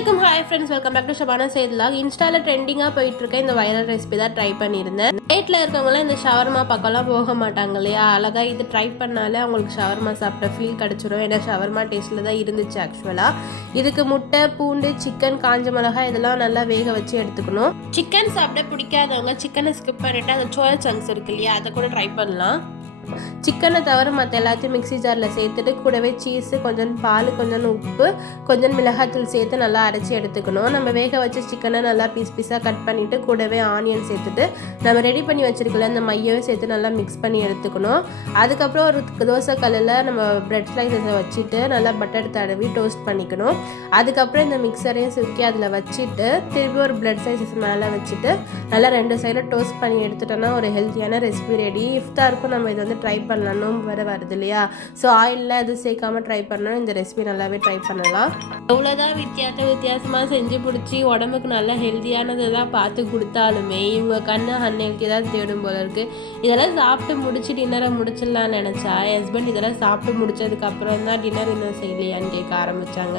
அஸ்ஸலாமு hi friends, welcome back to Shabana செய்திலாக். இன்ஸ்டாவில் ட்ரெண்டிங்காக போயிட்டுருக்க இந்த வைரல் ரெசிபி தான் ட்ரை பண்ணியிருந்தேன். நைட்டில் இருக்கவங்களாம் இந்த ஷவர்மா பக்கம்லாம் போக மாட்டாங்க இல்லையா, அழகாக இது ட்ரை பண்ணாலே அவங்களுக்கு ஷவர்மா சாப்பிட்ட ஃபீல் கிடச்சிரும். ஏன்னா ஷவர்மா டேஸ்ட்டில் தான் இருந்துச்சு ஆக்சுவலாக. இதுக்கு முட்டை, பூண்டு, சிக்கன், காஞ்ச மிளகாய் இதெல்லாம் நல்லா வேக வச்சு எடுத்துக்கணும். சிக்கன் சாப்பிட பிடிக்காதவங்க சிக்கனை ஸ்கிப் பண்ணிவிட்டு அந்த சோயா சங்க்ஸ் இருக்கு இல்லையா, அதை கூட ட்ரை பண்ணலாம். சிக்கனை தவிர மற்ற எல்லாத்தையும் மிக்ஸி ஜாரில் சேர்த்துட்டு கூடவே சீஸு, கொஞ்சம் பால், கொஞ்சம் உப்பு, கொஞ்சம் மிளகாத்தூள் சேர்த்து நல்லா அரைச்சி எடுத்துக்கணும். நம்ம வேக வச்ச சிக்கனை நல்லா பீஸாக கட் பண்ணிவிட்டு கூடவே ஆனியன் சேர்த்துட்டு நம்ம ரெடி பண்ணி வச்சுருக்கல அந்த மையவே சேர்த்து நல்லா மிக்ஸ் பண்ணி எடுத்துக்கணும். அதுக்கப்புறம் ஒரு தோசை கல்லில் நம்ம பிரெட் ஸ்லைஸை வச்சுட்டு நல்லா பட்டர் தடவி டோஸ்ட் பண்ணிக்கணும். அதுக்கப்புறம் இந்த மிக்சரையும் சுருக்கி அதில் வச்சுட்டு திருப்பி ஒரு பிரெட் ஸ்லைஸஸ் மேலே வச்சுட்டு நல்லா 2 சைடில் டோஸ்ட் பண்ணி எடுத்துட்டோன்னா ஒரு ஹெல்த்தியான ரெசிபி ரெடி. இஃப்தாருக்கும் நம்ம இதை ட்ரை பண்ணணும் வருது இல்லையா, ஸோ ஆயிலில் எதுவும் சேர்க்காம ட்ரை பண்ணணும். இந்த ரெசிபி நல்லாவே ட்ரை பண்ணலாம். எவ்வளோதான் வித்தியாசமாக செஞ்சு பிடிச்சி உடம்புக்கு நல்லா ஹெல்த்தியானதெல்லாம் பார்த்து கொடுத்தாலுமே இவங்க கண்ணு அன்ஹெல்த்தி தான் தேடும் போல இருக்கு. இதெல்லாம் சாப்பிட்டு முடிச்சு டின்னரை முடிச்சிடலான்னு நினச்சா என் ஹஸ்பண்ட் இதெல்லாம் சாப்பிட்டு முடிச்சதுக்கப்புறம் தான் டின்னர் இன்னும் செய்யலையான்னு கேட்க ஆரம்பித்தாங்க.